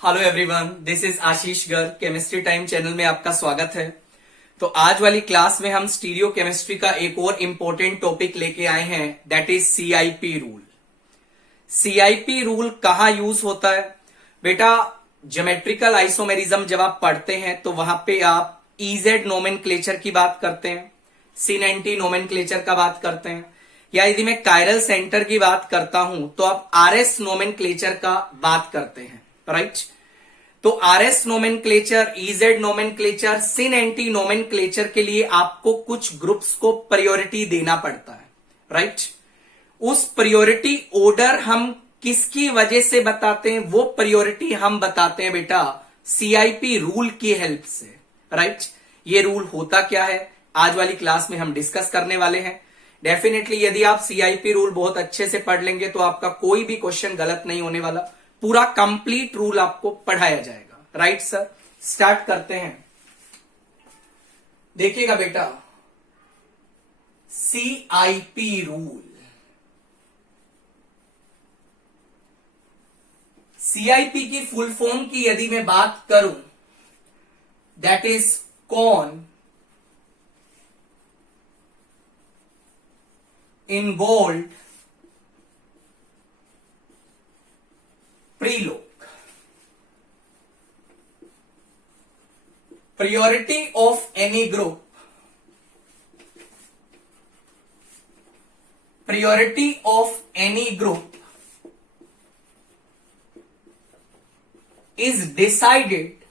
Hello everyone, this is Ashish Garg. Chemistry time channel में आपका स्वागत है। तो आज वाली क्लास में हम स्टीरियो केमिस्ट्री का एक और इम्पोर्टेंट टॉपिक लेके आए हैं, that is CIP rule. CIP rule कहां यूज होता है बेटा? ज्योमेट्रिकल आइसोमेरिज्म जब आप पढ़ते हैं तो वहां पे आप ईजेड नोमेनक्लेचर की बात करते हैं, C90 नोमेनक्लेचर का बात करते हैं, या यदि मैं कायरल सेंटर की बात करता हूं तो आप आरएस नोमेनक्लेचर का बात करते हैं, राइट? तो RS nomenclature, EEZ nomenclature, C90 nomenclature के लिए आपको कुछ ग्रुप्स को प्रायोरिटी देना पड़ता है, राइट? उस प्रायोरिटी ऑर्डर हम किसकी वजह से बताते हैं? वो प्रायोरिटी हम बताते हैं बेटा सीआईपी रूल की हेल्प से, राइट? ये रूल होता क्या है आज वाली क्लास में हम डिस्कस करने वाले हैं। डेफिनेटली यदि आप सीआईपी रूल बहुत अच्छे से पढ़ लेंगे तो आपका कोई भी क्वेश्चन गलत नहीं होने वाला, पूरा कंप्लीट रूल आपको पढ़ाया जाएगा, राइट सर? स्टार्ट करते हैं। देखिएगा बेटा, सीआईपी रूल, सीआईपी की फुल फॉर्म की यदि मैं बात करूं, that is Cahn Ingold Prelog. Priority of any group, priority of any group is decided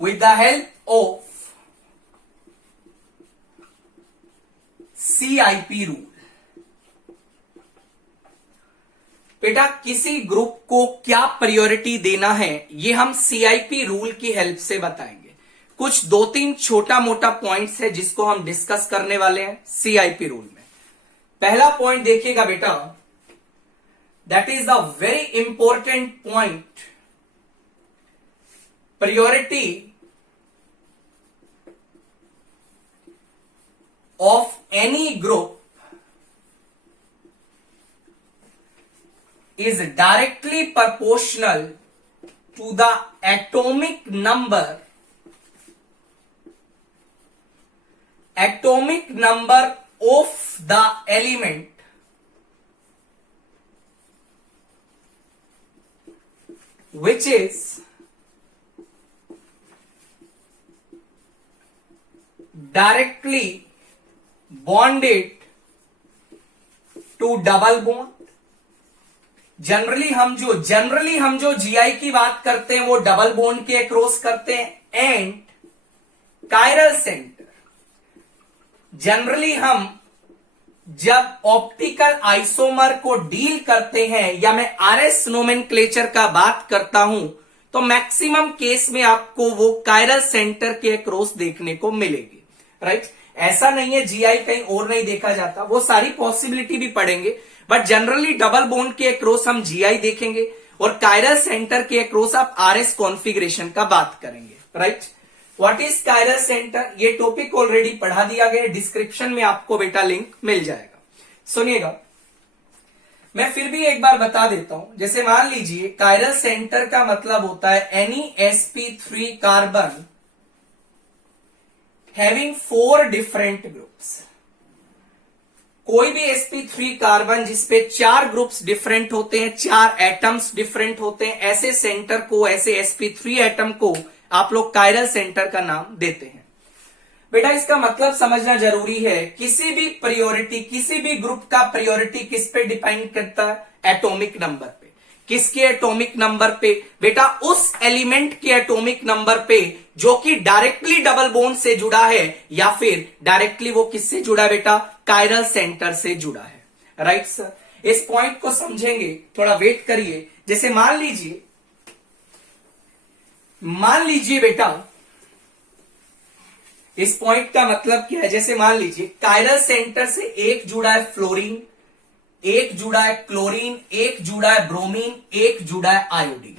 with the help of CIP rule. बेटा किसी ग्रुप को क्या प्रायोरिटी देना है ये हम सीआईपी रूल की हेल्प से बताएंगे। कुछ दो तीन छोटा मोटा पॉइंट्स है जिसको हम डिस्कस करने वाले हैं सीआईपी रूल में। पहला पॉइंट देखिएगा बेटा, that is the very important point. Priority of any group is directly proportional to the atomic number of the element which is directly bonded to double bond। Generally हम जो GI की बात करते हैं वो डबल बॉन्ड के across करते हैं। एंड कायरल सेंटर, जनरली हम जब ऑप्टिकल आइसोमर को डील करते हैं या मैं आरएस नोमेनक्लेचर का बात करता हूं तो मैक्सिमम केस में आपको वो कायरल सेंटर के अक्रॉस देखने को मिलेगी, राइट? ऐसा नहीं है जीआई कहीं और नहीं देखा जाता, वो सारी पॉसिबिलिटी भी पढ़ेंगे, बट जनरली डबल बॉन्ड के अक्रॉस हम जीआई देखेंगे और कायरल सेंटर के अक्रॉस आप आरएस कॉन्फ़िगरेशन का बात करेंगे, right? What is chiral centre? ये टॉपिक ऑलरेडी पढ़ा दिया गया, डिस्क्रिप्शन में आपको बेटा लिंक मिल जाएगा। सुनिएगा, मैं फिर भी एक बार बता देता हूं। जैसे मान लीजिए कायरल सेंटर का मतलब होता है any sp3 carbon having 4 different groups. कोई भी sp3 कार्बन जिसपे 4 ग्रुप्स डिफरेंट होते हैं, 4 एटम्स डिफरेंट होते हैं, ऐसे सेंटर को, ऐसे sp3 एटम को आप लोग कायरल सेंटर का नाम देते हैं। बेटा इसका मतलब समझना जरूरी है, किसी भी प्रायोरिटी, किसी भी ग्रुप का प्रायोरिटी किस पे डिपेंड करता है? एटॉमिक नंबर पे। किसके एटॉमिक नंबर पे? बेटा उस एलिमेंट के एटॉमिक नंबर पे जो कि डायरेक्टली डबल बॉन्ड से जुड़ा है या फिर डायरेक्टली वो किससे जुड़ा है बेटा? कायरल सेंटर से जुड़ा है, राइट सर? इस पॉइंट को समझेंगे, थोड़ा वेट करिए। जैसे मान लीजिए बेटा, इस पॉइंट का मतलब क्या है? जैसे मान लीजिए कायरल सेंटर से एक जुड़ा है फ्लोरीन, एक जुड़ा है क्लोरीन, एक जुड़ा है ब्रोमीन, एक जुड़ा है आयोडीन।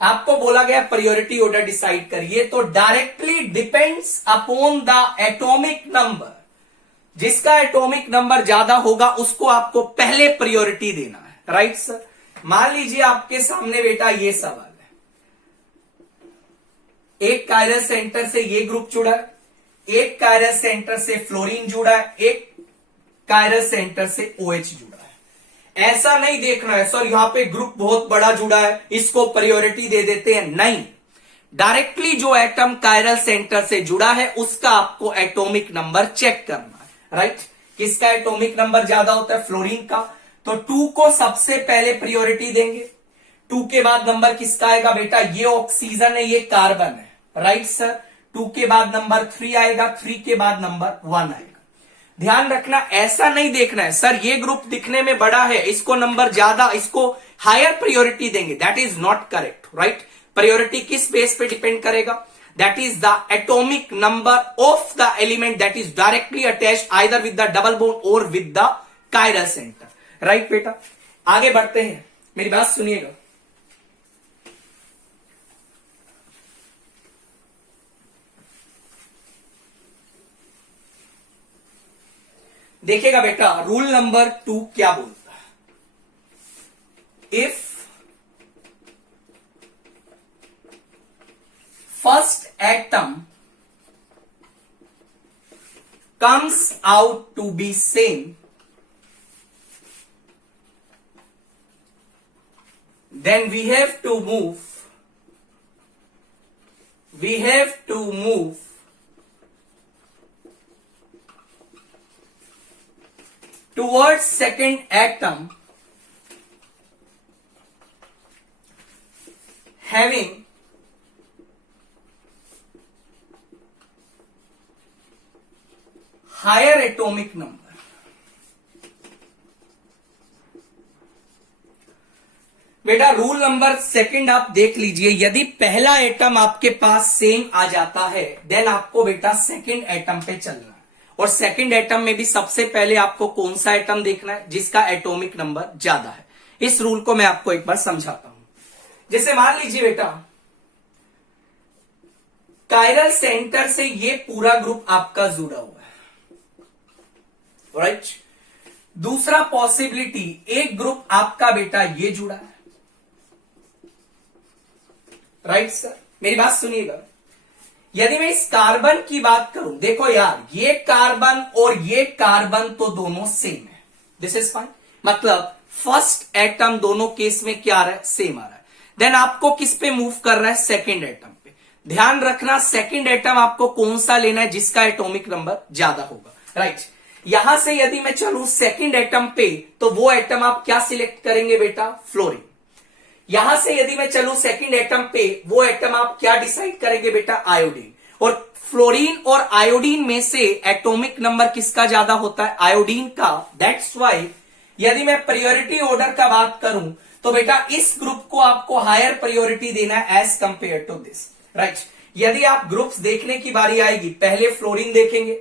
आपको बोला गया प्रायोरिटी ऑर्डर डिसाइड करिए, तो directly depends upon the atomic number. जिसका एटॉमिक नंबर ज्यादा होगा उसको आपको पहले प्रायोरिटी देना है, राइट सर। मान लीजिए आपके सामने बेटा ये सवाल है, एक कायरस सेंटर से ये ग्रुप जुड़ा है, एक कायरस सेंटर से फ्लोरीन जुड़ा है, एक कायरस सेंटर से OH जुड़ा है। ऐसा नहीं देखना है सर यहां पे ग्रुप बहुत बड़ा जुड़ा है इसको प्रायोरिटी दे देते हैं, नहीं। डायरेक्टली जो एटम कायरल सेंटर से जुड़ा है उसका आपको एटॉमिक नंबर चेक करना है, राइट। किसका एटॉमिक नंबर ज्यादा होता है? फ्लोरीन का। तो 2 को सबसे पहले प्रायोरिटी देंगे। 2 के बाद नंबर किसका आएगा बेटा? ये ऑक्सीजन है, ये कार्बन है, राइट सर। 2 के बाद नंबर 3 आएगा, 3 के बाद नंबर 1 आएगा। ध्यान रखना, ऐसा नहीं देखना है सर ये ग्रुप दिखने में बड़ा है इसको नंबर ज्यादा, इसको हायर प्रायोरिटी देंगे, that is not correct, right. Priority किस बेस पे डिपेंड करेगा? That is the atomic number of the element that is directly attached either with the double bond और with the chiral centre, right बेटा। आगे बढ़ते हैं, मेरी बात सुनिएगा। देखिएगा बेटा, रूल नंबर 2 क्या बोलता है? If first atom comes out to be same, then we have to move towards second atom having higher atomic number. बेटा रूल नंबर 2 आप देख लीजिए, यदि पहला एटम आपके पास सेम आ जाता है देन आपको बेटा सेकंड एटम पे चलना है, और सेकंड एटम में भी सबसे पहले आपको कौन सा एटम देखना है? जिसका एटॉमिक नंबर ज्यादा है। इस रूल को मैं आपको एक बार समझाता हूं। जैसे मान लीजिए बेटा कायरल सेंटर से ये पूरा ग्रुप आपका जुड़ा हुआ है, राइट। दूसरा पॉसिबिलिटी, एक ग्रुप आपका बेटा ये जुड़ा है, राइट सर। मेरी बात सुनिएगा, यदि मैं इस कार्बन की बात करूं, देखो यार ये कार्बन और ये कार्बन तो दोनों सेम है, दिस इज फाइन। मतलब फर्स्ट एटम दोनों केस में क्या आ रहा है? सेम आ रहा है। देन आपको किस पे मूव कर रहा है? सेकंड एटम पे। ध्यान रखना सेकंड एटम आपको कौन सा लेना है? जिसका एटॉमिक नंबर ज्यादा होगा, राइट। यहां से यदि मैं चलूं सेकंड एटम पे तो वो एटम आप क्या सिलेक्ट करेंगे बेटा? फ्लोरीन। यहां से यदि मैं चलूं सेकंड एटम पे वो एटम आप क्या डिसाइड करेंगे बेटा? आयोडीन। और फ्लोरीन और आयोडीन में से एटॉमिक नंबर किसका ज्यादा होता है? आयोडीन का। दैट्स वाई यदि मैं प्रायोरिटी ऑर्डर का बात करूं तो बेटा इस ग्रुप को आपको हायर प्रायोरिटी देना है as compare to this, right. यदि आप ग्रुप्स देखने की बारी आएगी, पहले फ्लोरीन देखेंगे,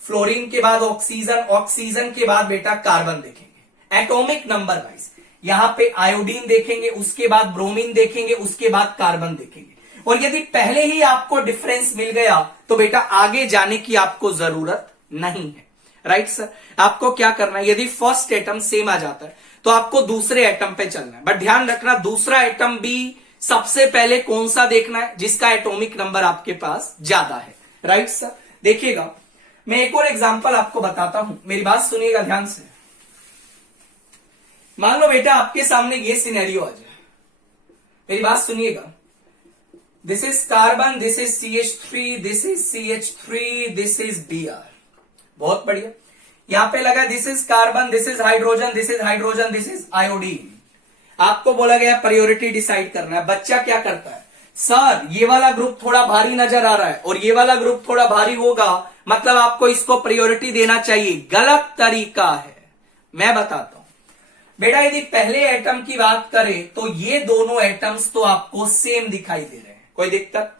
फ्लोरीन के बाद ऑक्सीजन, ऑक्सीजन के बाद बेटा कार्बन देखेंगे एटॉमिक नंबर वाइज। यहां पे आयोडीन देखेंगे, उसके बाद ब्रोमीन देखेंगे, उसके बाद कार्बन देखेंगे। और यदि पहले ही आपको डिफरेंस मिल गया तो बेटा आगे जाने की आपको जरूरत नहीं है, राइट सर। आपको क्या करना है? यदि फर्स्ट एटम सेम आ जाता है तो आपको दूसरे एटम पे चलना है, बट ध्यान रखना दूसरा एटम भी सबसे पहले कौन सा देखना है? जिसका एटॉमिक नंबर आपके पास ज्यादा है, राइट सर। देखिएगा मैं एक और एग्जांपल आपको बताता हूं, मेरी बात सुनिएगा ध्यान से। मान लो बेटा आपके सामने ये सिनेरियो आ जाए, मेरी बात सुनिएगा। This is carbon, this is CH3, this is CH3, this is Br। बहुत बढ़िया। यहां पे लगा this is carbon, this is hydrogen, this is hydrogen, this is iodine. आपको बोला गया प्रायोरिटी डिसाइड करना है। बच्चा क्या करता है? सर ये वाला ग्रुप थोड़ा भारी नजर आ रहा है और ये वाला ग्रुप थोड़ा भारी होगा, मतलब आपको इसको प्रायोरिटी देना चाहिए। गलत तरीका है, मैं बताता हूं बेटा। यदि पहले एटम की बात करें तो ये दोनों एटम्स तो आपको सेम दिखाई दे रहे हैं, कोई दिक्कत?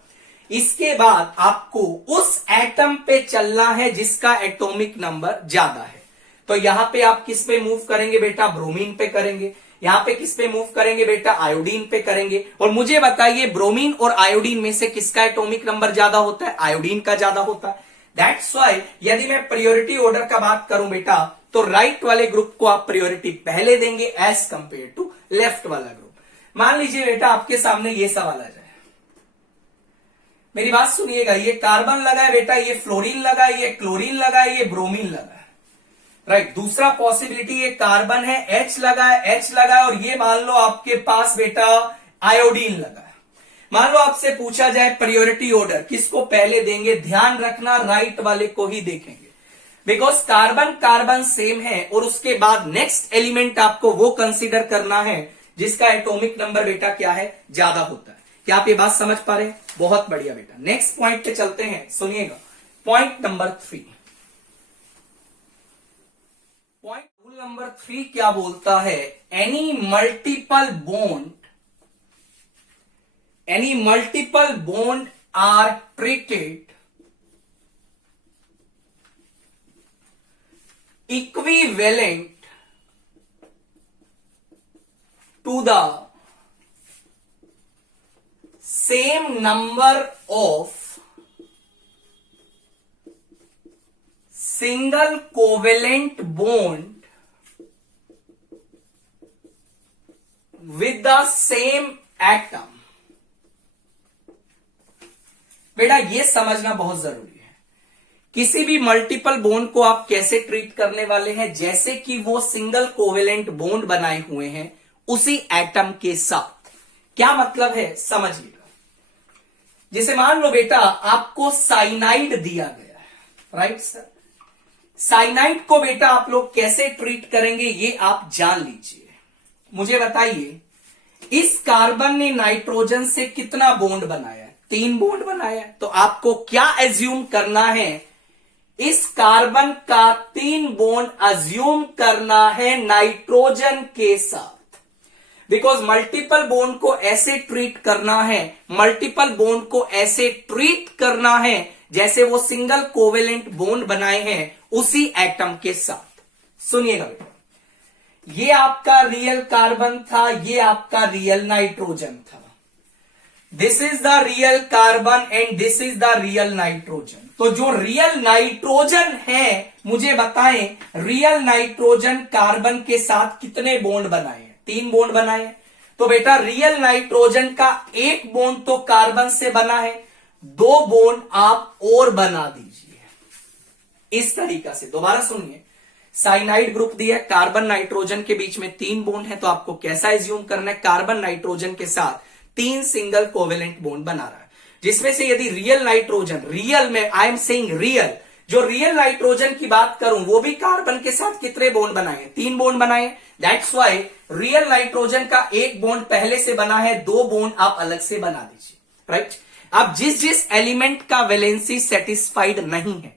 इसके बाद आपको उस एटम पे चलना है जिसका एटॉमिक नंबर ज्यादा है। तो यहां पे आप किस पे मूव करेंगे बेटा? ब्रोमीन पे करेंगे। यहां पे किस पे मूव करेंगे बेटा? आयोडीन पे करेंगे। और मुझे बताइए ब्रोमीन और आयोडीन में से किसका एटॉमिक नंबर ज्यादा होता है? आयोडीन का ज्यादा होता है। दैट्स वाई यदि मैं प्रायोरिटी ऑर्डर का बात करूं बेटा तो राइट वाले ग्रुप को आप प्रायोरिटी पहले देंगे एज कंपेयर टू लेफ्ट वाला ग्रुप। मान लीजिए बेटा आपके सामने ये सवाल आ जाए, मेरी बात सुनिएगा, ये कार्बन लगा है बेटा, ये फ्लोरीन लगा है, ये क्लोरीन लगा है, ये ब्रोमीन लगा है, राइट। दूसरा पॉसिबिलिटी ये कार्बन है, H लगा है, H लगा है, और ये मान लो आपके पास बेटा आयोडीन लगा है। मान लो आपसे पूछा जाए प्रायोरिटी ऑर्डर किसको पहले देंगे, ध्यान रखना राइट वाले को ही देखेंगे, बिकॉज कार्बन कार्बन सेम है, और उसके बाद नेक्स्ट एलिमेंट आपको वो कंसीडर करना है जिसका एटॉमिक नंबर बेटा क्या है, ज्यादा होता है। क्या आप ये बात समझ पा रहे हैं? बहुत बढ़िया बेटा। नेक्स्ट पॉइंट पे चलते हैं, सुनिएगा point number 3। Point rule number 3 क्या बोलता है, any multiple bond are treated equivalent to the same number of single covalent bond with the same atom। बेटा ये समझना बहुत जरूरी है, किसी भी मल्टीपल बॉन्ड को आप कैसे ट्रीट करने वाले हैं, जैसे कि वो सिंगल कोवेलेंट बॉन्ड बनाए हुए हैं उसी एटम के साथ। क्या मतलब है समझिएगा, जैसे मान लो बेटा आपको साइनाइड दिया गया है, राइट सर। साइनाइड को बेटा आप लोग कैसे ट्रीट करेंगे ये आप जान लीजिए। मुझे बताइए, इस कार्बन ने नाइट्रोजन से कितना बॉन्ड बनाया है, 3 बॉन्ड बनाया है। तो आपको क्या एज्यूम करना है, इस कार्बन का 3 बॉन्ड एज्यूम करना है नाइट्रोजन के साथ, बिकॉज मल्टीपल बॉन्ड को ऐसे ट्रीट करना है, मल्टीपल बॉन्ड को ऐसे ट्रीट करना है जैसे वो सिंगल कोवेलेंट बॉन्ड बनाए हैं उसी एटम के साथ। सुनिएगा बेटा, ये आपका रियल कार्बन था, ये आपका रियल नाइट्रोजन था। This is the real carbon and this is the real nitrogen. तो जो रियल नाइट्रोजन है, मुझे बताएं रियल नाइट्रोजन कार्बन के साथ कितने बॉन्ड बनाए? 3 बॉन्ड बनाए। तो बेटा रियल नाइट्रोजन का 1 बॉन्ड तो कार्बन से बना है, 2 बॉन्ड आप और बना दीजिए इस तरीका से। दोबारा सुनिए, साइनाइड ग्रुप दिया, कार्बन नाइट्रोजन के बीच में 3 बॉन्ड है, तो आपको कैसा एज्यूम करना है, कार्बन नाइट्रोजन के साथ 3 सिंगल कोवेलेंट बॉन्ड बना रहा है, जिसमें से यदि रियल नाइट्रोजन, रियल में आई एम सेइंग रियल, जो रियल नाइट्रोजन की बात करूं वो भी कार्बन के साथ कितने बॉन्ड बनाए? 3 बॉन्ड बनाए। दैट्स वाई रियल नाइट्रोजन का 1 बॉन्ड पहले से बना है, 2 बॉन्ड आप अलग से बना दीजिए, राइट। अब जिस जिस एलिमेंट का वैलेंसी सेटिस्फाइड नहीं है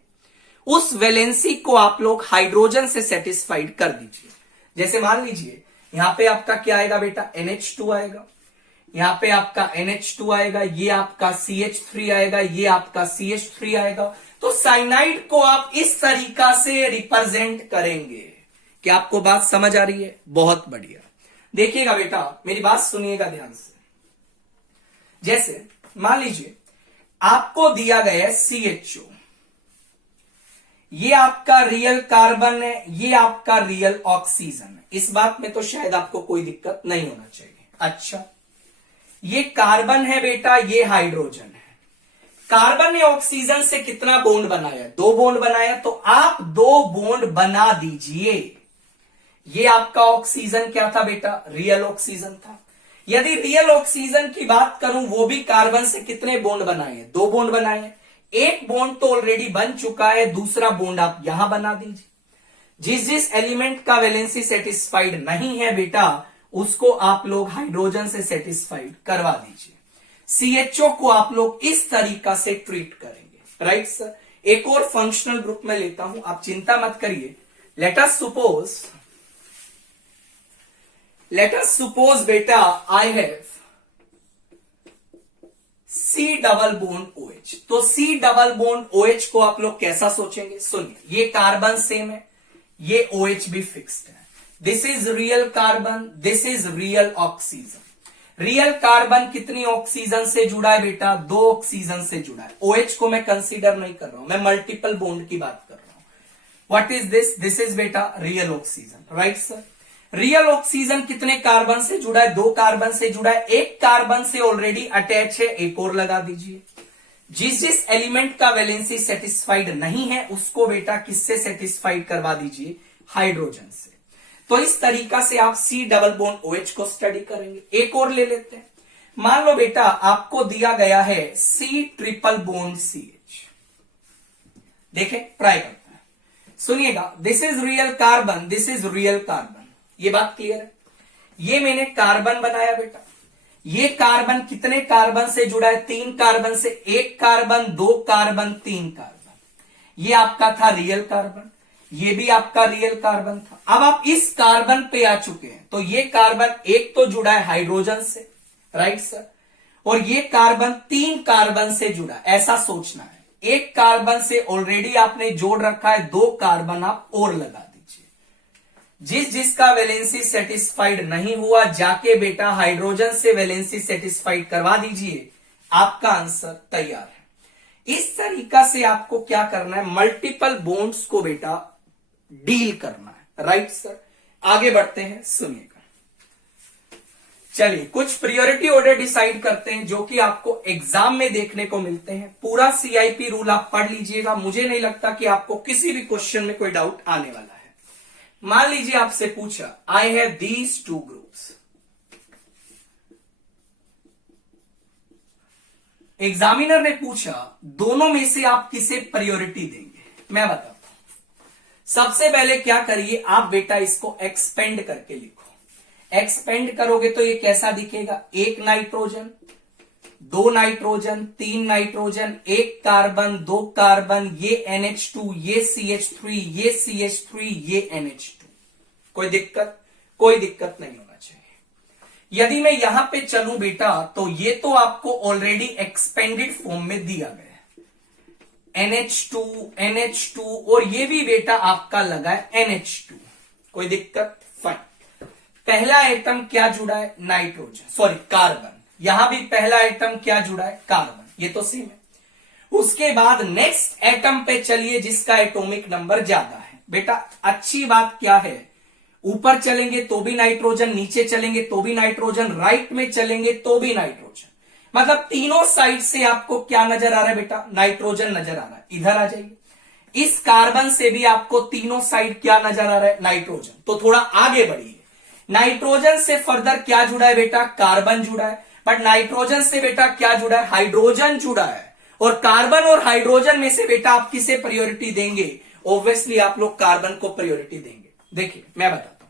उस वैलेंसी को आप लोग हाइड्रोजन से सेटिस्फाइड कर दीजिए। जैसे मान लीजिए यहां पे आपका क्या आएगा बेटा, NH2 आएगा, यहां पे आपका NH2 आएगा, ये आपका CH3 आएगा, ये आपका CH3 आएगा। तो साइनाइड को आप इस तरीका से रिप्रेजेंट करेंगे। क्या आपको बात समझ आ रही है? बहुत बढ़िया। देखिएगा बेटा, मेरी बात सुनिएगा ध्यान से। जैसे मान लीजिए आपको दिया गया है CHO, ये आपका रियल कार्बन है, ये आपका रियल ऑक्सीजन है। इस बात में तो शायद आपको कोई दिक्कत नहीं होना चाहिए। अच्छा, ये कार्बन है बेटा, ये हाइड्रोजन है। कार्बन ने ऑक्सीजन से कितना बॉन्ड बनाया? 2 बॉन्ड बनाया। तो आप 2 बॉन्ड बना दीजिए। ये आपका ऑक्सीजन क्या था बेटा? रियल ऑक्सीजन था। यदि रियल ऑक्सीजन की बात करूं, वो भी कार्बन से कितने बॉन्ड बनाए हैं? 2 बॉन्ड बनाए हैं। 1 बॉन्ड तो ऑलरेडी बन चुका है, दूसरा बॉन्ड आप यहां बना दीजिए। जिस जिस एलिमेंट का वैलेंसी सेटिस्फाइड नहीं है बेटा, उसको आप लोग हाइड्रोजन से सेटिस्फाइड करवा दीजिए। CHO को आप लोग इस तरीका से ट्रीट करेंगे, राइट सर। एक और फंक्शनल ग्रुप में लेता हूं, आप चिंता मत करिए। लेट अस सपोज बेटा I have C double bond OH। तो C डबल बॉन्ड OH को आप लोग कैसा सोचेंगे? सुनिए, ये कार्बन सेम है, ये OH भी फिक्स्ड है। This is real carbon, this is real oxygen. Real carbon कितनी ऑक्सीजन से जुड़ा है बेटा? 2 ऑक्सीजन से जुड़ा है। OH को मैं कंसीडर नहीं कर रहा हूं, मैं मल्टीपल बॉन्ड की बात कर रहा हूं। What is this? This is बेटा real oxygen, right sir. Real oxygen कितने कार्बन से जुड़ा है? 2 कार्बन से जुड़ा है। एक कार्बन से ऑलरेडी अटैच है, एक और लगा दीजिए। जिस जिस एलिमेंट का वैलेंसी सेटिस्फाइड नहीं है उसको बेटा किससे सेटिस्फाइड करवा दीजिए? हाइड्रोजन से। तो इस तरीका से आप C डबल बॉन्ड OH को स्टडी करेंगे। एक और ले लेते हैं। मान लो बेटा आपको दिया गया है C ट्रिपल बॉन्ड CH। देखें, ट्राई करते हैं, सुनिएगा। This is real carbon, this is real carbon. ये बात क्लियर है? ये मैंने कार्बन बनाया बेटा। ये कार्बन कितने कार्बन से जुड़ा है? 3 कार्बन से। 1 कार्बन, 2 कार्बन, 3 कार्बन। ये आपका था रियल कार्बन, ये भी आपका रियल कार्बन था। अब आप इस कार्बन पे आ चुके हैं, तो ये कार्बन एक तो जुड़ा है हाइड्रोजन से, राइट सर, और ये कार्बन 3 कार्बन से जुड़ा, ऐसा सोचना है। 1 कार्बन से ऑलरेडी आपने जोड़ रखा है, 2 कार्बन आप और लगा दीजिए। जिस जिसका वैलेंसी सेटिस्फाइड नहीं हुआ जाके बेटा हाइड्रोजन से वैलेंसी सेटिस्फाइड करवा दीजिए, आपका आंसर तैयार है। इस तरीका से आपको क्या करना है? मल्टीपल बॉन्ड्स को बेटा डील करना है, राइट सर। आगे बढ़ते हैं, सुनिएगा। चलिए कुछ प्रायोरिटी ऑर्डर डिसाइड करते हैं जो कि आपको एग्जाम में देखने को मिलते हैं। पूरा CIP रूल आप पढ़ लीजिएगा, मुझे नहीं लगता कि आपको किसी भी क्वेश्चन में कोई डाउट आने वाला है। मान लीजिए आपसे पूछा, I have these 2 groups. Examiner ने पूछा दोनों में से आप किसे प्रायोरिटी देंगे? मैं बताता हूं। सबसे पहले क्या करिए, आप बेटा इसको एक्सपेंड करके लिखो। एक्सपेंड करोगे तो ये कैसा दिखेगा? 1 nitrogen, 2 nitrogen, 3 nitrogen, 1 carbon, 2 carbon, ये NH2, ये CH3, ये CH3, ये NH2। कोई दिक्कत? कोई दिक्कत नहीं होना चाहिए। यदि मैं यहां पे चलूं बेटा तो ये तो आपको ऑलरेडी एक्सपेंडेड फॉर्म में दिया गया है, NH2, NH2, और ये भी बेटा आपका लगा है NH2। कोई दिक्कत? फाइन। पहला एटम क्या जुड़ा है? Nitrogen, sorry carbon. यहां भी पहला एटम क्या जुड़ा है? कार्बन। ये तो सेम है। उसके बाद नेक्स्ट एटम पे चलिए जिसका एटॉमिक नंबर ज्यादा है। बेटा अच्छी बात क्या है, ऊपर चलेंगे तो भी नाइट्रोजन, नीचे चलेंगे तो भी नाइट्रोजन, राइट में चलेंगे तो भी नाइट्रोजन। मतलब तीनों साइड से आपको क्या नजर आ रहा है बेटा? नाइट्रोजन नजर आ रहा है। इधर आ जाइए, इस कार्बन से भी आपको तीनों साइड क्या नजर आ रहा है? नाइट्रोजन। तो थोड़ा आगे बढ़िए। नाइट्रोजन से फर्दर क्या जुड़ा है बेटा? कार्बन जुड़ा है। बट नाइट्रोजन से बेटा क्या जुड़ा है? हाइड्रोजन जुड़ा है। और कार्बन और हाइड्रोजन में से बेटा आप किसे प्रायोरिटी देंगे? ऑब्वियसली आप लोग कार्बन को प्रायोरिटी देंगे। देखिए मैं बताता हूं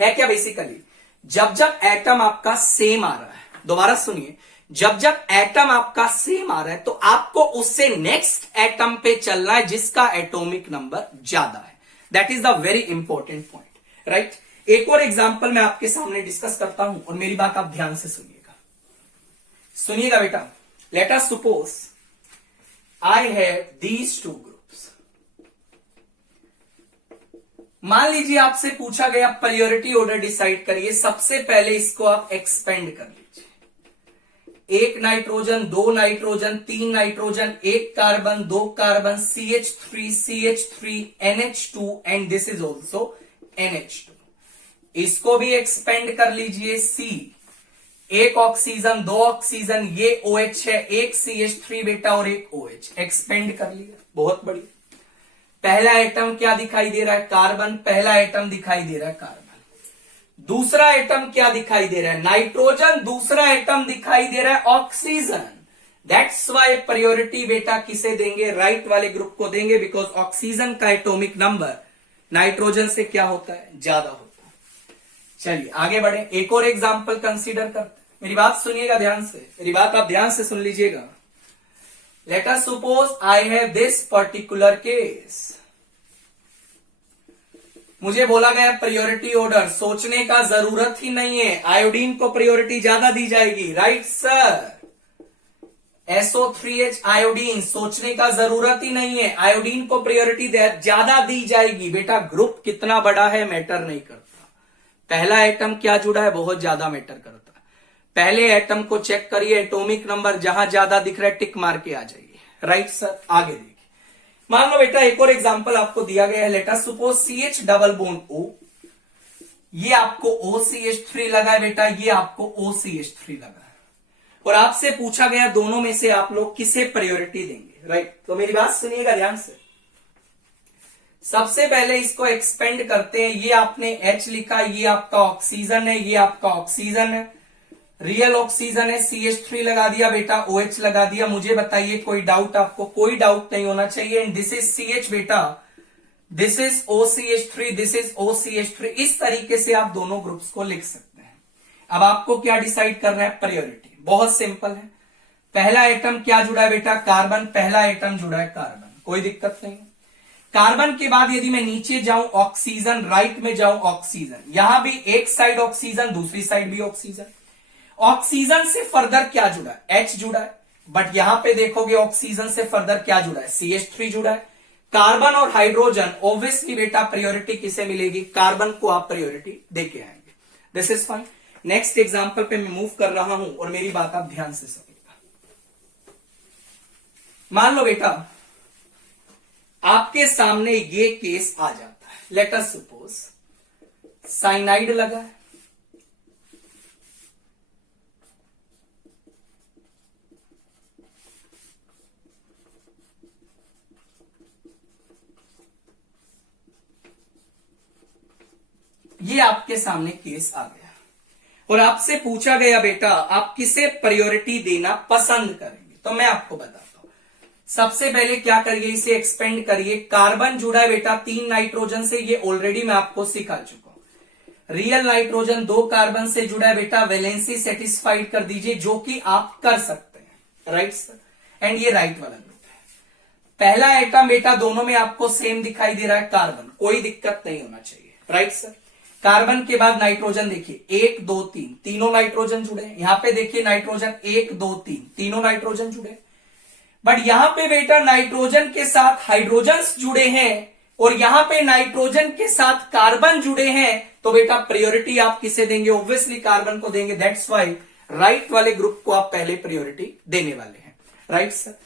है क्या। बेसिकली जब जब एटम आपका सेम आ रहा है, दोबारा सुनिए, जब जब एटम आपका सेम आ रहा है तो आपको उससे नेक्स्ट एटम पे चलना है जिसका एटॉमिक नंबर ज्यादा है। That is the very important point, right. एक और एग्जांपल मैं आपके सामने डिस्कस करता हूं और मेरी बात आप ध्यान से सुनिएगा। सुनिएगा बेटा, let us suppose I have these 2 groups. मान लीजिए आपसे पूछा गया प्रायोरिटी ऑर्डर डिसाइड करिए। सबसे पहले इसको आप एक्सपेंड कर लीजिए। 1 nitrogen, 2 nitrogen, 3 nitrogen, 1 carbon, 2 carbon, CH3, CH3, NH2 and this is also NH2। इसको भी एक्सपेंड कर लीजिए। C, 1 ऑक्सीजन, 2 ऑक्सीजन, ये OH है, 1 CH3 बेटा और 1 OH। एक्सपेंड कर लिया, बहुत बढ़िया। पहला एटम क्या दिखाई दे रहा है? कार्बन। पहला एटम दिखाई दे रहा है कार्बन। दूसरा एटम क्या दिखाई दे रहा है? नाइट्रोजन। दूसरा एटम दिखाई दे रहा है ऑक्सीजन। दैट्स वाई प्रायोरिटी बेटा किसे देंगे? राइट वाले ग्रुप को देंगे, बिकॉज ऑक्सीजन का एटॉमिक नंबर नाइट्रोजन से क्या होता है? ज्यादा होता है। चलिए आगे बढ़े, एक और एग्जाम्पल कंसीडर करते हैं। मेरी बात सुनिएगा ध्यान से, मेरी बात आप ध्यान से सुन लीजिएगा। Let us suppose I have this particular case. मुझे बोला गया प्रायोरिटी ऑर्डर, सोचने का जरूरत ही नहीं है, आयोडीन को प्रायोरिटी ज्यादा दी जाएगी, राइट सर। SO3H आयोडीन, सोचने का जरूरत ही नहीं है, आयोडीन को प्रायोरिटी ज्यादा दी जाएगी। बेटा ग्रुप कितना बड़ा है मैटर नहीं करता, पहला एटम क्या जुड़ा है बहुत ज्यादा मैटर करता है। पहले एटम को चेक करिए, एटॉमिक नंबर जहां ज्यादा दिख रहा है टिक मार के आ जाइए, राइट सर। आगे देखिए, मान लो बेटा एक और एग्जांपल आपको दिया गया है, let us suppose CH double bond O, ये आपको OCH3 लगा है बेटा, ये आपको OCH3 लगा है, और आपसे पूछा गया दोनों में से आप लोग किसे प्रायोरिटी देंगे, राइट। तो मेरी बात सुनिएगा ध्यान से। सबसे पहले इसको एक्सपेंड करते हैं, ये आपने H लिखा, ये आपका ऑक्सीजन है, ये आपका ऑक्सीजन है, रियल ऑक्सीजन है, CH3 लगा दिया बेटा, OH लगा दिया। मुझे बताइए कोई डाउट आपको? कोई डाउट नहीं होना चाहिए। एंड दिस इज CH बेटा, this is OCH3, this is OCH3। इस तरीके से आप दोनों ग्रुप्स को लिख सकते हैं। अब आपको क्या डिसाइड करना है? प्रायोरिटी। बहुत सिंपल है। पहला एटम क्या जुड़ा है बेटा? कार्बन। पहला एटम जुड़ा है कार्बन, कोई दिक्कत नहीं है। कार्बन के बाद यदि मैं नीचे जाऊं ऑक्सीजन, राइट में जाऊं ऑक्सीजन, यहां भी एक साइड ऑक्सीजन, दूसरी साइड भी ऑक्सीजन। ऑक्सीजन से फर्दर क्या जुड़ा है? H जुड़ा है। बट यहां पे देखोगे ऑक्सीजन से फर्दर क्या जुड़ा है? CH3 जुड़ा है। कार्बन और हाइड्रोजन, ऑब्वियसली बेटा प्रायोरिटी किसे मिलेगी? कार्बन को आप प्रायोरिटी देके आएंगे। This is fine. Next example पे मैं मूव कर रहा हूं और मेरी बात आप ध्यान से सुनिएगा। मान लो बेटा आपके सामने ये केस आ जाता है, लेट अस सपोज साइनाइड लगा है, ये आपके सामने केस आ गया और आपसे पूछा गया बेटा आप किसे प्रायोरिटी देना पसंद करेंगे। तो मैं आपको बताता हूं। सबसे पहले क्या करिए, इसे एक्सपेंड करिए। कार्बन जुड़ा है बेटा 3 नाइट्रोजन से, ये ऑलरेडी मैं आपको सिखा चुका हूं। रियल नाइट्रोजन 2 कार्बन से जुड़ा है बेटा, वैलेंसी सेटिस्फाइड कर दीजिए, जो कि आप कर सकते हैं, राइट सर। एंड ये राइट वाला ग्रुप है। पहला एटम बेटा दोनों में आपको सेम दिखाई दे रहा है, कार्बन, कोई दिक्कत नहीं होना चाहिए, राइट सर। कार्बन के बाद नाइट्रोजन देखिए 1 2 3, तीनों नाइट्रोजन जुड़े। यहां पे देखिए नाइट्रोजन 1 2 3, तीनों नाइट्रोजन जुड़े। बट यहां पे बेटा नाइट्रोजन के साथ हाइड्रोजन्स जुड़े हैं और यहां पे नाइट्रोजन के साथ कार्बन जुड़े हैं। तो बेटा प्रायोरिटी आप किसे देंगे? ऑब्वियसली कार्बन को देंगे। दैट्स वाई राइट वाले ग्रुप को आप पहले प्रायोरिटी देने वाले हैं, राइट सर।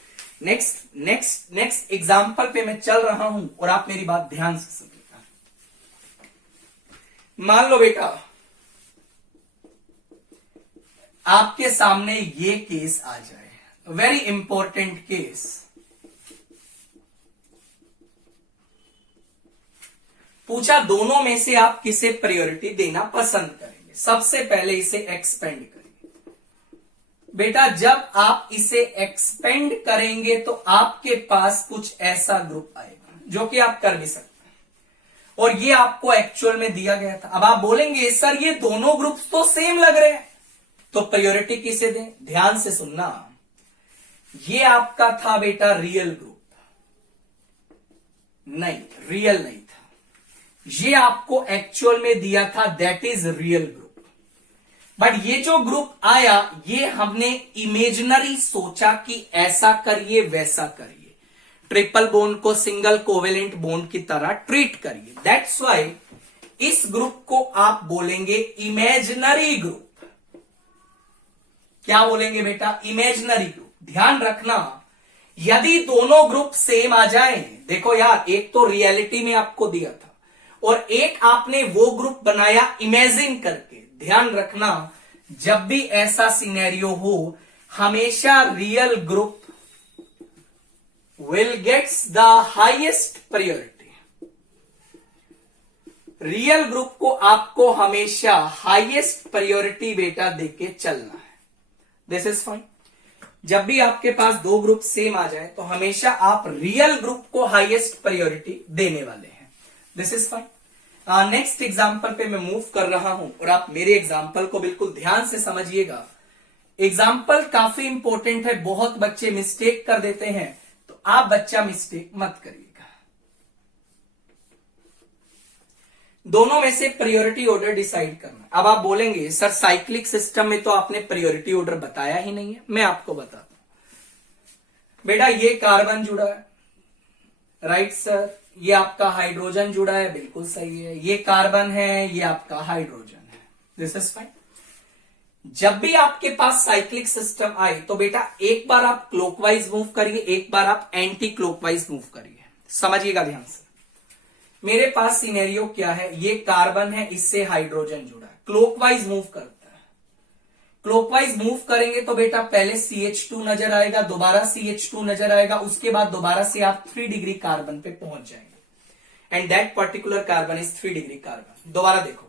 नेक्स्ट एग्जांपल पे मैं चल रहा हूं और आप मेरी बात ध्यान से सुनिएगा। मान लो बेटा आपके सामने ये केस आ जाए, वेरी इंपॉर्टेंट केस। पूछा दोनों में से आप किसे प्रायोरिटी देना पसंद करेंगे। सबसे पहले इसे एक्सपेंड करेंगे बेटा। जब आप इसे एक्सपेंड करेंगे तो आपके पास कुछ ऐसा ग्रुप आएगा जो कि आप कर भी सकते हैं और ये आपको एक्चुअल में दिया गया था। अब आप बोलेंगे सर ये दोनों ग्रुप्स तो सेम लग रहे हैं, तो प्रायोरिटी किसे दें? ध्यान से सुनना। ये आपका था बेटा रियल ग्रुप, नहीं रियल नहीं था। ये आपको एक्चुअल में दिया था, that is real group. But ये जो ग्रुप आया ये हमने इमेजिनरी सोचा कि ऐसा करिए वैसा करिए, ट्रिपल बॉन्ड को सिंगल कोवेलेंट बॉन्ड की तरह ट्रीट करिए। दैट्स वाई इस ग्रुप को आप बोलेंगे इमेजिनरी ग्रुप। क्या बोलेंगे बेटा? Imaginary group. ध्यान रखना यदि दोनों ग्रुप सेम आ जाएं, देखो यार एक तो रियलिटी में आपको दिया था और एक आपने वो ग्रुप बनाया इमेजिन करके। ध्यान रखना जब भी ऐसा सिनेरियो हो हमेशा real group will gets the highest priority। Real group को आपको हमेशा हाईएस्ट प्रायोरिटी बेटा देके चलना है। This is fine. जब भी आपके पास दो ग्रुप सेम आ जाए तो हमेशा आप रियल ग्रुप को हाईएस्ट प्रायोरिटी देने वाले हैं। This is fine. Next example पे मैं मूव कर रहा हूं और आप मेरे एग्जाम्पल को बिल्कुल ध्यान से समझिएगा। एग्जाम्पल काफी इंपॉर्टेंट है, बहुत बच्चे मिस्टेक कर देते हैं, तो आप बच्चा मिस्टेक मत करिएगा। दोनों में से प्रायोरिटी ऑर्डर डिसाइड करना। अब आप बोलेंगे सर साइक्लिक सिस्टम में तो आपने प्रायोरिटी ऑर्डर बताया ही नहीं है। मैं आपको बताता हूं बेटा, ये कार्बन जुड़ा है, राइट सर। ये आपका हाइड्रोजन जुड़ा है, बिल्कुल सही है। ये कार्बन है, ये आपका हाइड्रोजन है। This is fine. जब भी आपके पास साइक्लिक सिस्टम आए तो बेटा एक बार आप क्लॉकवाइज मूव करिए, एक बार आप एंटी क्लॉकवाइज मूव करिए। समझिएगा ध्यान से। मेरे पास सिनेरियो क्या है, ये कार्बन है, इससे हाइड्रोजन जुड़ा है, क्लॉकवाइज मूव करता है। क्लॉकवाइज मूव करेंगे तो बेटा पहले CH2 नजर आएगा, दोबारा CH2 नजर आएगा, उसके बाद दोबारा से आप 3 डिग्री कार्बन पे पहुंच जाएंगे and that particular carbon is 3 degree carbon. दोबारा देखो,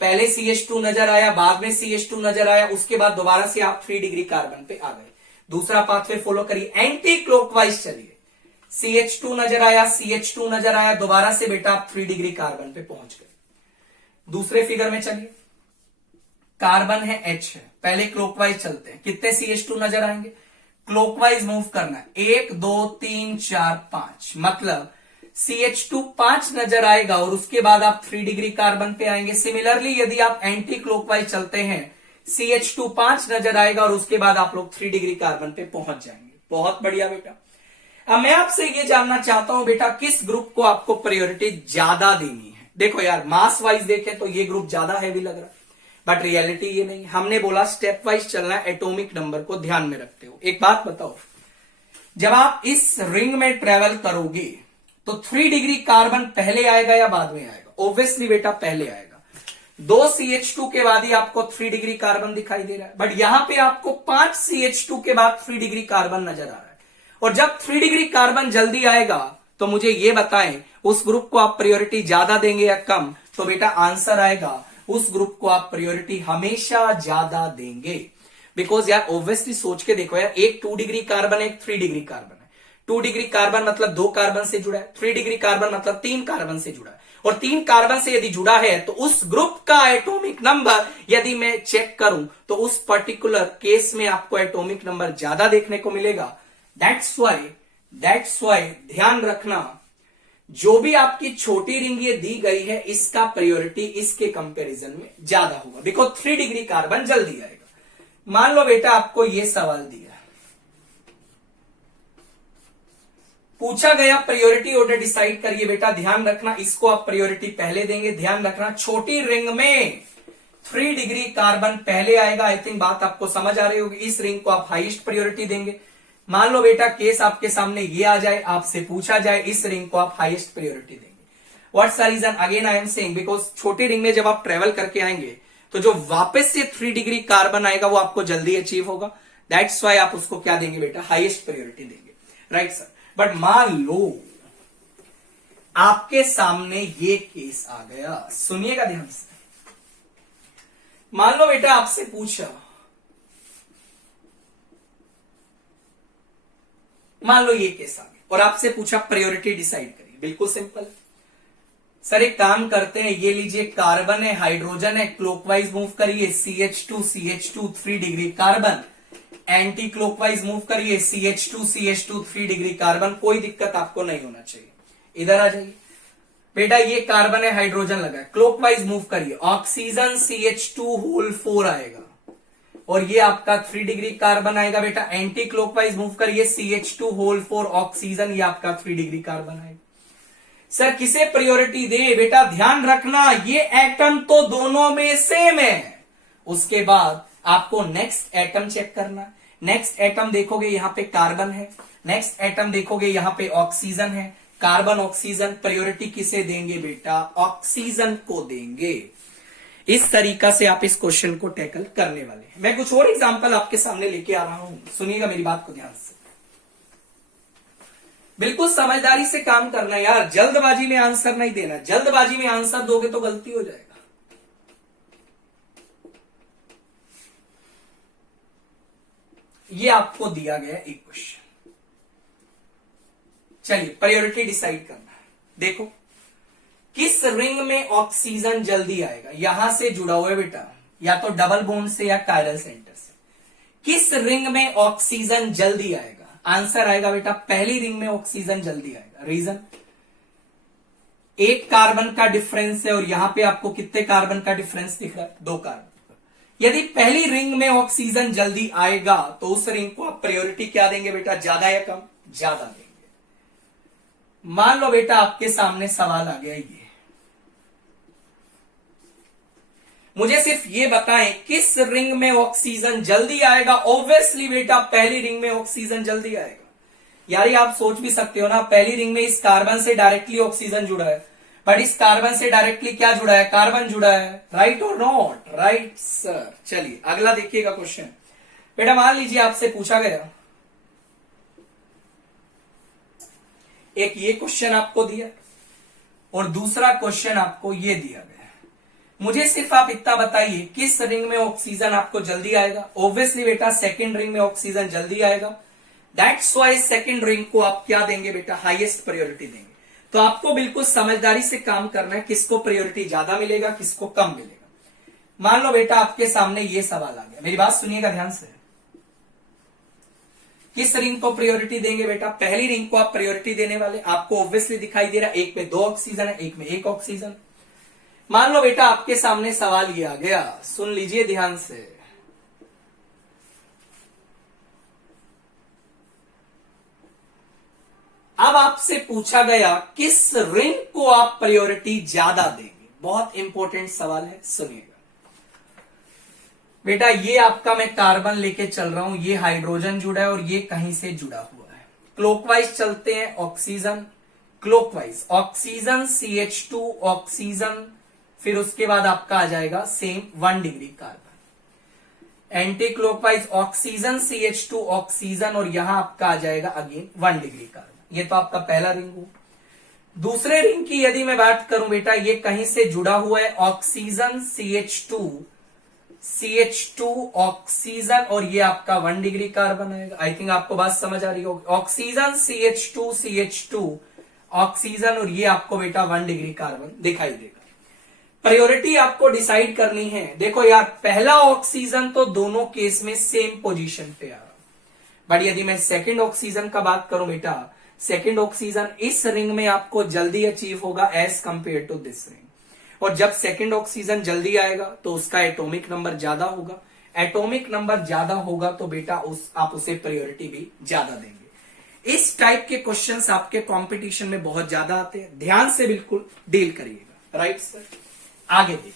पहले CH2 नजर आया, बाद में CH2 नजर आया, उसके बाद दोबारा से आप 3 डिग्री कार्बन पे आ गए। दूसरा पाथवे फॉलो करिए, एंटी क्लॉकवाइज चलिए, CH2 नजर आया, CH2 नजर आया, दोबारा से बेटा आप 3 डिग्री कार्बन पे पहुंच गए। दूसरे फिगर में चलिए, कार्बन है, H है, पहले क्लॉकवाइज चलते हैं, कितने CH2 नजर आएंगे, क्लॉकवाइज मूव करना है, 1 2 3 4 5, मतलब CH2 5 नजर आएगा और उसके बाद आप 3 डिग्री कार्बन पे आएंगे। सिमिलरली यदि आप एंटी क्लॉकवाइज चलते हैं, CH2 5 नजर आएगा और उसके बाद आप लोग 3 डिग्री कार्बन पे पहुंच जाएंगे। बहुत बढ़िया बेटा। अब मैं आपसे ये जानना चाहता हूं बेटा, किस ग्रुप को आपको प्रायोरिटी ज्यादा देनी है। देखो यार, मास वाइज देखें तो ये ग्रुप ज्यादा हैवी लग रहा है, बट रियलिटी ये नहीं। हमने बोला स्टेप वाइज चलना है, एटॉमिक नंबर को ध्यान में रखते हो। एक बात बताओ, जब आप इस रिंग में ट्रेवल करोगे तो 3 डिग्री कार्बन पहले आएगा या बाद में आएगा? ऑब्वियसली बेटा पहले आएगा। 2 CH2 के बाद ही आपको 3 डिग्री कार्बन दिखाई दे रहा है, बट यहां पे आपको 5 CH2 के बाद 3 डिग्री कार्बन नजर आ रहा है। और जब 3 डिग्री कार्बन जल्दी आएगा तो मुझे ये बताएं, उस ग्रुप को आप प्रायोरिटी ज्यादा देंगे या कम? तो बेटा आंसर आएगा, उस ग्रुप को आप प्रायोरिटी हमेशा ज्यादा देंगे। बिकॉज यार ऑब्वियसली सोच के देखो यार, एक 2 डिग्री कार्बन, एक 3 डिग्री कार्बन है। 2 डिग्री कार्बन मतलब 2 कार्बन से जुड़ा है, 3 डिग्री कार्बन मतलब 3 कार्बन से जुड़ा है। और 3 कार्बन से यदि जुड़ा है तो उस ग्रुप का एटॉमिक नंबर यदि मैं चेक करूं तो उस पर्टिकुलर केस में आपको एटॉमिक नंबर ज्यादा देखने को मिलेगा। दैट्स वाई ध्यान रखना, जो भी आपकी छोटी रिंग ये दी गई है, इसका प्रायोरिटी इसके कंपैरिजन में ज्यादा होगा, बिकॉज 3 डिग्री कार्बन जल्दी आएगा। मान लो बेटा आपको ये सवाल दिया, पूछा गया प्रायोरिटी ऑर्डर डिसाइड करिए। बेटा ध्यान रखना, इसको आप प्रायोरिटी पहले देंगे। ध्यान रखना, छोटी रिंग में 3 डिग्री कार्बन पहले आएगा। आई थिंक बात आपको समझ आ रही होगी। इस रिंग को आप हाईएस्ट प्रायोरिटी देंगे। मान लो बेटा केस आपके सामने ये आ जाए, आपसे पूछा जाए इस रिंग को आप हाईएस्ट प्रायोरिटी देंगे। What's the reason? Again I am saying, because छोटी रिंग में जब आप ट्रेवल करके आएंगे तो जो वापस से 3 डिग्री कार्बन आएगा वो आपको जल्दी अचीव होगा। दैट्स वाई आप उसको क्या देंगे बेटा? हाईएस्ट प्रायोरिटी देंगे। Right sir. बट मान लो आपके सामने ये केस आ गया, सुनिएगा ध्यान से। मान लो बेटा आपसे पूछा, मान लो ये केस आ गया और आपसे पूछा प्रायोरिटी डिसाइड करिए। बिल्कुल सिंपल सर, एक काम करते हैं, ये लीजिए कार्बन है, हाइड्रोजन है, क्लॉकवाइज मूव करिए, CH2 3 degree carbon, anti clockwise move करिए, CH2 3 डिग्री कार्बन। कोई दिक्कत आपको नहीं होना चाहिए। इधर आ जाइए बेटा, ये कार्बन है, हाइड्रोजन लगा है, क्लॉकवाइज मूव करिए, ऑक्सीजन CH2 होल 4 आएगा और ये आपका 3 डिग्री कार्बन आएगा। बेटा एंटी क्लॉकवाइज मूव करिए, CH2 होल 4 ऑक्सीजन, ये आपका 3 डिग्री कार्बन आएगा। सर किसे प्रायोरिटी दे? बेटा ध्यान रखना, ये एटम तो दोनों में सेम है। उसके बाद आपको नेक्स्ट एटम चेक करना। नेक्स्ट एटम देखोगे यहां पे कार्बन है, नेक्स्ट एटम देखोगे यहां पे ऑक्सीजन है। कार्बन ऑक्सीजन, प्रायोरिटी किसे देंगे बेटा? ऑक्सीजन को देंगे। इस तरीका से आप इस क्वेश्चन को टैकल करने वाले हैं। मैं कुछ और एग्जांपल आपके सामने लेके आ रहा हूं, सुनिएगा मेरी बात को ध्यान से। बिल्कुल समझदारी से काम करना यार, जल्दबाजी में आंसर नहीं देना। जल्दबाजी में आंसर दोगे तो गलती हो जाएगा। ये आपको दिया गया एक क्वेश्चन। चलिए प्रायोरिटी डिसाइड करना है। देखो किस रिंग में ऑक्सीजन जल्दी आएगा? यहां से जुड़ा हुआ है बेटा, या तो डबल बॉन्ड से या कायरल सेंटर से। किस रिंग में ऑक्सीजन जल्दी आएगा? आंसर आएगा बेटा पहली रिंग में ऑक्सीजन जल्दी आएगा। रीजन, एक कार्बन का डिफरेंस है और यहां पे आपको कितने कार्बन का डिफरेंस दिख रहा है? 2 कार्बन। यदि पहली रिंग में ऑक्सीजन जल्दी आएगा तो उस रिंग को आप प्रायोरिटी क्या देंगे बेटा? ज्यादा या कम? ज्यादा देंगे। मान लो बेटा आपके सामने सवाल आ गया, ये मुझे सिर्फ ये बताएं किस रिंग में ऑक्सीजन जल्दी आएगा। ऑब्वियसली बेटा पहली रिंग में ऑक्सीजन जल्दी आएगा। यार ये आप सोच भी सकते हो ना, पहली रिंग में इस कार्बन से डायरेक्टली ऑक्सीजन जुड़ा है, बट इस कार्बन से डायरेक्टली क्या जुड़ा है, कार्बन जुड़ा है, राइट और नॉट, राइट सर। चलिए अगला देखिएगा क्वेश्चन। बेटा मान लीजिए आपसे पूछा गया, एक ये क्वेश्चन आपको दिया और दूसरा क्वेश्चन आपको ये दिया गया, मुझे सिर्फ आप इतना बताइए किस रिंग में ऑक्सीजन आपको जल्दी आएगा। ऑब्वियसली बेटा सेकंड रिंग में ऑक्सीजन जल्दी आएगा, दैट्स वाई सेकंड रिंग को आप क्या देंगे बेटा, हाईएस्ट प्रायोरिटी देंगे। तो आपको बिल्कुल समझदारी से काम करना है, किसको प्रायोरिटी ज्यादा मिलेगा, किसको कम मिलेगा। मान लो बेटा आपके सामने ये सवाल आ गया, मेरी बात सुनिएगा ध्यान से। किस रिंग को प्रायोरिटी देंगे बेटा, पहली रिंग को आप प्रायोरिटी देने वाले, आपको ऑब्वियसली दिखाई दे रहा है एक में 2 ऑक्सीजन है, एक में 1 ऑक्सीजन। मान लो बेटा आपके सामने सवाल ये आ गया, सुन लीजिए ध्यान से। अब आपसे पूछा गया किस रिंग को आप प्रायोरिटी ज्यादा देंगे, बहुत इंपॉर्टेंट सवाल है, सुनिएगा बेटा। ये आपका मैं कार्बन लेके चल रहा हूं, ये हाइड्रोजन जुड़ा है और ये कहीं से जुड़ा हुआ है। क्लॉकवाइज चलते हैं, oxygen clockwise, oxygen CH2 oxygen, फिर उसके बाद आपका आ जाएगा same 1 degree carbon. Anti clockwise oxygen CH2 oxygen और यहां आपका आ जाएगा अगेन 1 डिग्री कार्बन। ये तो आपका पहला रिंग हो। दूसरे रिंग की यदि मैं बात करूं बेटा, ये कहीं से जुड़ा हुआ है, ऑक्सीजन CH2 ऑक्सीजन और ये आपका 1 डिग्री कार्बन आएगा। आई थिंक आपको बात समझ आ रही होगी। ऑक्सीजन CH2 ऑक्सीजन और ये आपको बेटा 1 डिग्री कार्बन दिखाई देगा। प्रायोरिटी आपको डिसाइड करनी है। देखो यार, पहला ऑक्सीजन तो दोनों केस में सेम पोजीशन पे आ रहा, बट यदि मैं सेकंड ऑक्सीजन का बात करूं बेटा, सेकंड ऑक्सीजन इस रिंग में आपको जल्दी अचीव होगा as compare to this ring. और जब सेकंड ऑक्सीजन जल्दी आएगा तो उसका एटॉमिक नंबर ज्यादा होगा, एटॉमिक नंबर ज्यादा होगा तो बेटा आप उसे प्रायोरिटी भी ज्यादा देंगे। इस टाइप के क्वेश्चंस आपके कंपटीशन में बहुत ज्यादा आते हैं, ध्यान से बिल्कुल डील करिएगा, राइट सर। आगे देखिए,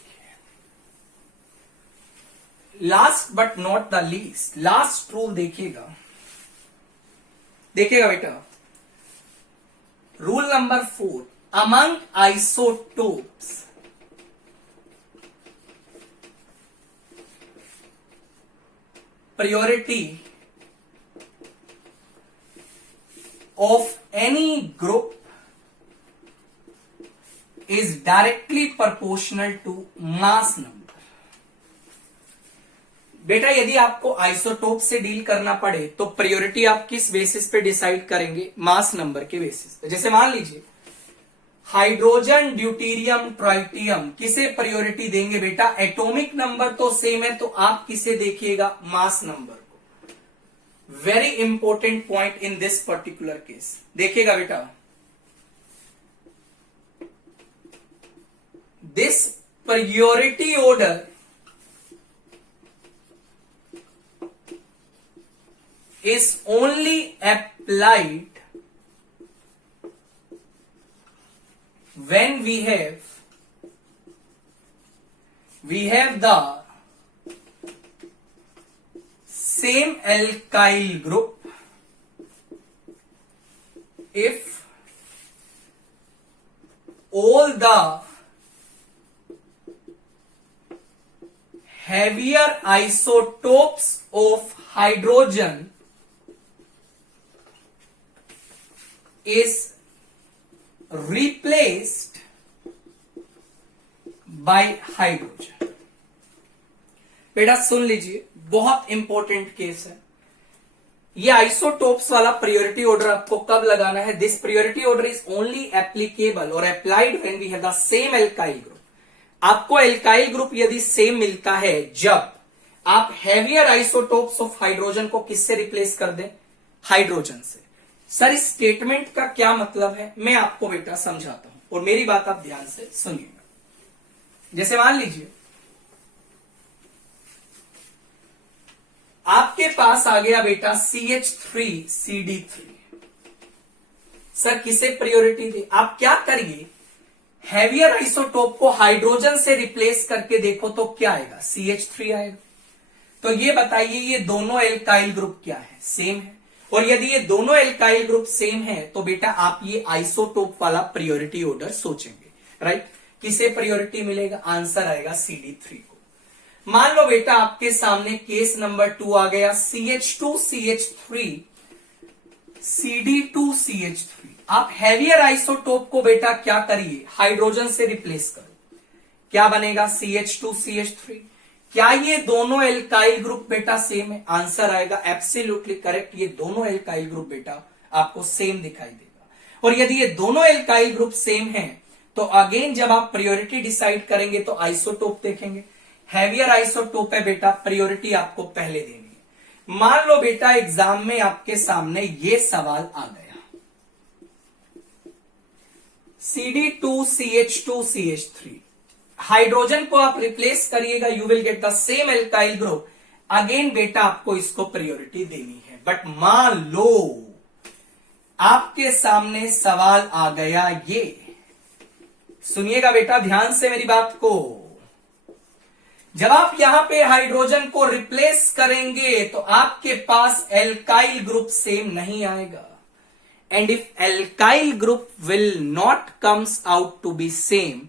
last but not the least, last rule देखिएगा बेटा, rule number 4, among isotopes priority of any group is directly proportional to mass number। बेटा यदि आपको आइसोटोप से डील करना पड़े तो प्रायोरिटी आप किस बेसिस पे डिसाइड करेंगे, मास नंबर के बेसिस पे। जैसे मान लीजिए हाइड्रोजन, ड्यूटीरियम, ट्राइटियम, किसे प्रायोरिटी देंगे बेटा, एटॉमिक नंबर तो सेम है तो आप किसे देखिएगा, मास नंबर को। Very important point in this particular case, देखिएगा बेटा, this priority order is only applied when we have the same alkyl group, if all the heavier isotopes of hydrogen is replaced by hydrogen। बेटा सुन लीजिए, बहुत important case है ये। Isotopes वाला priority order आपको कब लगाना है, this priority order is only applicable और applied when we have the same alkyl group. आपको एल्काइल ग्रुप यदि सेम मिलता है जब आप हैवियर आइसोटोप्स ऑफ हाइड्रोजन को किससे रिप्लेस कर दें, हाइड्रोजन से। सर इस स्टेटमेंट का क्या मतलब है, मैं आपको बेटा समझाता हूं और मेरी बात आप ध्यान से सुनिएगा। जैसे मान लीजिए आपके पास आ गया बेटा CH3CD3, सर किसे प्रायोरिटी दे, आप क्या करिए, हैवियर आइसोटोप को हाइड्रोजन से रिप्लेस करके देखो तो क्या आएगा, CH3 आएगा। तो ये बताइए ये दोनों एल्काइल ग्रुप क्या है, सेम है। और यदि ये दोनों एल्काइल ग्रुप सेम है तो बेटा आप ये आइसोटोप वाला प्रायोरिटी ऑर्डर सोचेंगे, राइट। किसे प्रायोरिटी मिलेगा? आंसर आएगा CD3 को। मान लो बेटा आपके सामने केस नंबर 2 आ गया, CH2CH3 CD2CH3। आप हैवियर आइसोटोप को बेटा क्या करिए? हाइड्रोजन से रिप्लेस करो। क्या बनेगा? CH2CH3। क्या ये दोनों एल्काइल ग्रुप बेटा सेम है? आंसर आएगा एब्सोल्युटली करेक्ट, ये दोनों एल्काइल ग्रुप बेटा आपको सेम दिखाई देगा। और यदि ये दोनों एल्काइल ग्रुप सेम है तो अगेन जब आप प्रायोरिटी डिसाइड करेंगे तो आइसोटोप देखेंगे। हैवियर आइसोटोप है बेटा, प्रायोरिटी आपको पहले देनी है। मान लो बेटा एग्जाम में आपके सामने ये सवाल आ गया, CD2CH2CH3, हाइड्रोजन को आप रिप्लेस करिएगा, you will get the same alkyl group. Again बेटा आपको इसको प्रायोरिटी देनी है। बट मान लो आपके सामने सवाल आ गया ये, सुनिएगा बेटा ध्यान से मेरी बात को, जब आप यहां पे हाइड्रोजन को रिप्लेस करेंगे तो आपके पास एल्काइल ग्रुप सेम नहीं आएगा। And if alkyl group will not comes out to be same,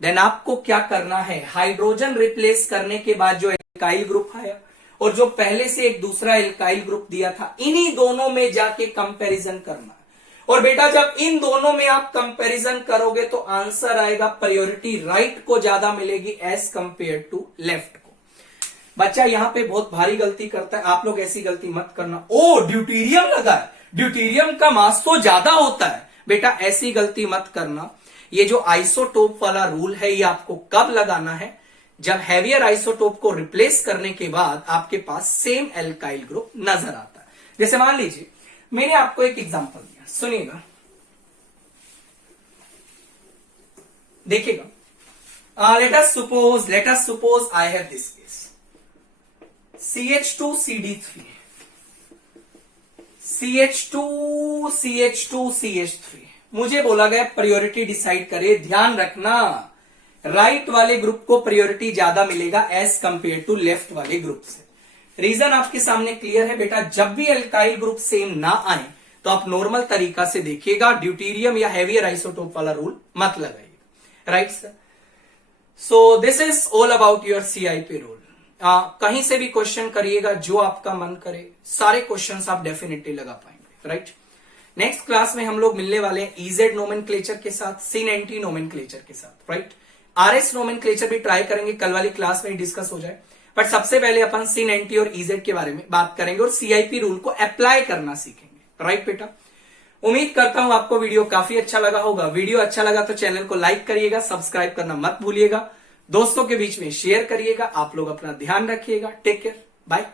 then आपको क्या करना है? हाइड्रोजन रिप्लेस करने के बाद जो एल्काइल ग्रुप आया और जो पहले से एक दूसरा एल्काइल ग्रुप दिया था, इन्हीं दोनों में जाके कंपैरिजन करना है। और बेटा जब इन दोनों में आप कंपैरिजन करोगे तो आंसर आएगा प्रायोरिटी राइट को ज्यादा मिलेगी एज कंपेयर टू लेफ्ट को। बच्चा यहां पे बहुत भारी गलती करता है, आप लोग ऐसी गलती मत करना। ओ ड्यूटीरियम लगा है, ड्यूटीरियम का मास तो ज्यादा होता है। बेटा ऐसी गलती मत करना। ये जो आइसोटोप वाला रूल है ये आपको कब लगाना है? जब हैवियर आइसोटोप को रिप्लेस करने के बाद आपके पास सेम एल्काइल ग्रुप नजर आता है। जैसे मान लीजिए मैंने आपको एक एग्जांपल दिया, सुनिएगा, देखिएगा। Let us suppose I have this case CH2CD3 CH2CH3। मुझे बोला गया प्रायोरिटी डिसाइड करे। ध्यान रखना राइट वाले ग्रुप को प्रायोरिटी ज्यादा मिलेगा एज कंपेयर टू लेफ्ट वाले ग्रुप से। रीजन आपके सामने क्लियर है बेटा। जब भी एल्काइल ग्रुप सेम ना आए तो आप नॉर्मल तरीका से देखिएगा, ड्यूटीरियम या हैवियर आइसोटोप वाला रूल मत लगाइएगा, right sir. So this is all about your CIP rule. कहीं से भी क्वेश्चन करिएगा, जो आपका मन करे, सारे क्वेश्चंस आप डेफिनेटली लगा पाएंगे, राइट। नेक्स्ट क्लास में हम लोग मिलने वाले हैं EZ नोमेनक्लेचर के साथ, SYN-NT नोमेनक्लेचर के साथ, राइट। RS नोमेनक्लेचर भी ट्राई करेंगे, कल वाली क्लास में डिस्कस हो जाए। बट सबसे पहले अपन SYN-NT और EZ के बारे में बात करेंगे और CIP रूल को अप्लाई करना सीखेंगे, राइट बेटा। उम्मीद करता हूं आपको वीडियो काफी अच्छा लगा होगा। वीडियो अच्छा लगा तो चैनल को लाइक करिएगा, सब्सक्राइब करना मत भूलिएगा, दोस्तों के बीच में शेयर करिएगा। आप लोग अपना ध्यान रखिएगा। Take care, bye.